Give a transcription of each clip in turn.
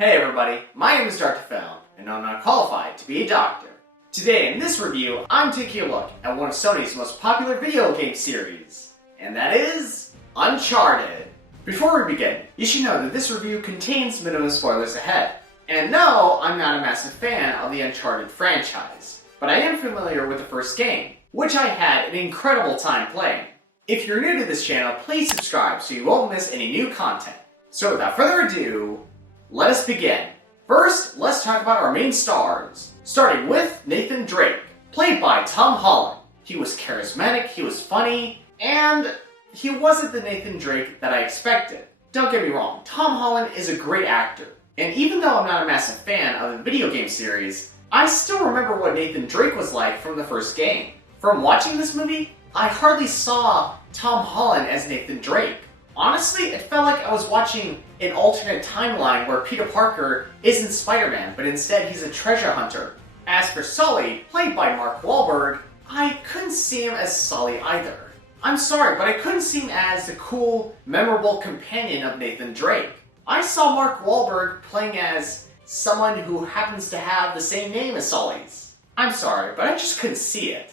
Hey everybody, my name is Dr. Found, and I'm not qualified to be a doctor. Today in this review, I'm taking a look at one of Sony's most popular video game series, and that is Uncharted. Before we begin, you should know that this review contains minimum spoilers ahead. And no, I'm not a massive fan of the Uncharted franchise, but I am familiar with the first game, which I had an incredible time playing. If you're new to this channel, please subscribe so you won't miss any new content. So without further ado, let us begin. First, let's talk about our main stars, starting with Nathan Drake, played by Tom Holland. He was charismatic, he was funny, and he wasn't the Nathan Drake that I expected. Don't get me wrong, Tom Holland is a great actor, and even though I'm not a massive fan of the video game series, I still remember what Nathan Drake was like from the first game. From watching this movie, I hardly saw Tom Holland as Nathan Drake. Honestly, it felt like I was watching an alternate timeline where Peter Parker isn't Spider-Man, but instead he's a treasure hunter. As for Sully, played by Mark Wahlberg, I couldn't see him as Sully either. I'm sorry, but I couldn't see him as the cool, memorable companion of Nathan Drake. I saw Mark Wahlberg playing as someone who happens to have the same name as Sully's. I'm sorry, but I just couldn't see it.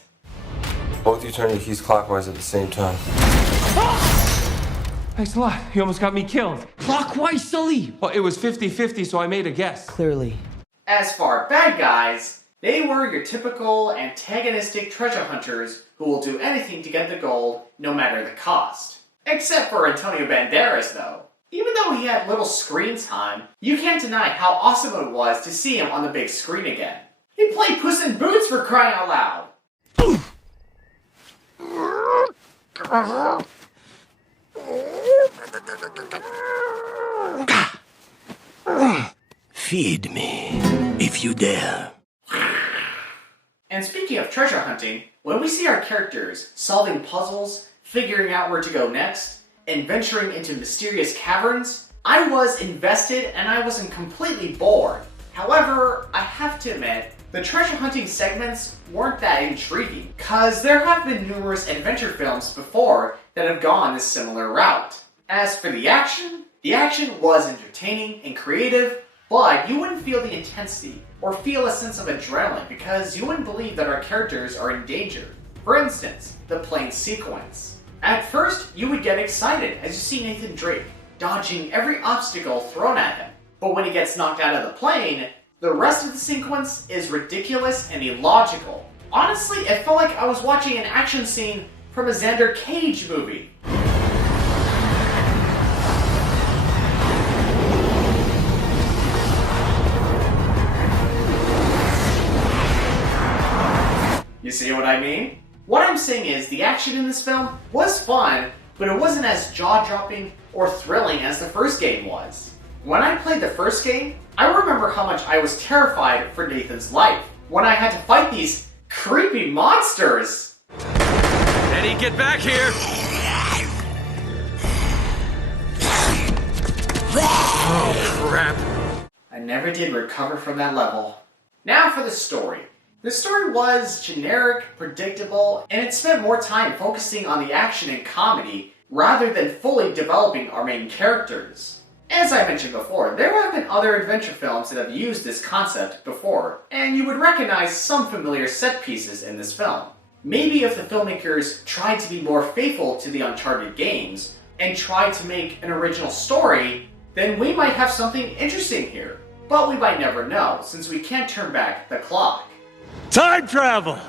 Both you turn your keys clockwise at the same time. Thanks a lot. You almost got me killed. Clockwise, Sully! Well, it was 50-50, so I made a guess. Clearly. As for bad guys, they were your typical antagonistic treasure hunters who will do anything to get the gold, no matter the cost. Except for Antonio Banderas, though. Even though he had little screen time, you can't deny how awesome it was to see him on the big screen again. He played Puss in Boots for crying out loud! Feed me, if you dare. And speaking of treasure hunting, when we see our characters solving puzzles, figuring out where to go next, and venturing into mysterious caverns, I was invested and I wasn't completely bored. However, I have to admit, the treasure hunting segments weren't that intriguing, cause there have been numerous adventure films before that have gone this similar route. As for the action was entertaining and creative, but you wouldn't feel the intensity or feel a sense of adrenaline because you wouldn't believe that our characters are in danger. For instance, the plane sequence. At first, you would get excited as you see Nathan Drake dodging every obstacle thrown at him. But when he gets knocked out of the plane, the rest of the sequence is ridiculous and illogical. Honestly, it felt like I was watching an action scene from a Xander Cage movie. You see what I mean? What I'm saying is, the action in this film was fun, but it wasn't as jaw-dropping or thrilling as the first game was. When I played the first game, I remember how much I was terrified for Nathan's life when I had to fight these creepy monsters. Eddie, get back here! Oh, crap. I never did recover from that level. Now for the story. The story was generic, predictable, and it spent more time focusing on the action and comedy rather than fully developing our main characters. As I mentioned before, there have been other adventure films that have used this concept before, and you would recognize some familiar set pieces in this film. Maybe if the filmmakers tried to be more faithful to the Uncharted games and tried to make an original story, then we might have something interesting here. But we might never know, since we can't turn back the clock. Time travel!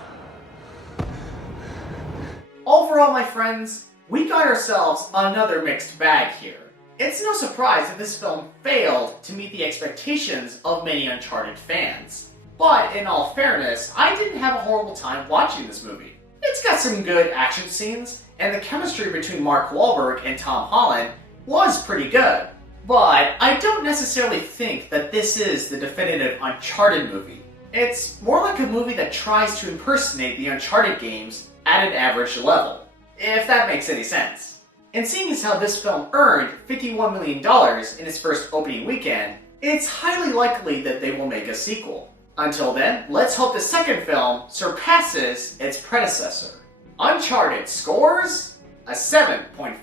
Overall, my friends, we got ourselves another mixed bag here. It's no surprise that this film failed to meet the expectations of many Uncharted fans. But in all fairness, I didn't have a horrible time watching this movie. It's got some good action scenes, and the chemistry between Mark Wahlberg and Tom Holland was pretty good. But I don't necessarily think that this is the definitive Uncharted movie. It's more like a movie that tries to impersonate the Uncharted games at an average level, if that makes any sense. And seeing as how this film earned $51 million in its first opening weekend, it's highly likely that they will make a sequel. Until then, let's hope the second film surpasses its predecessor. Uncharted scores a 7.5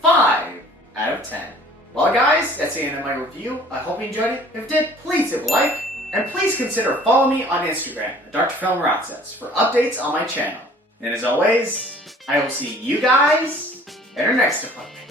out of 10. Well guys, that's the end of my review. I hope you enjoyed it. If you did, please hit like, and please consider following me on Instagram at Dr. Felonratsets for updates on my channel. And as always, I will see you guys in our next appointment.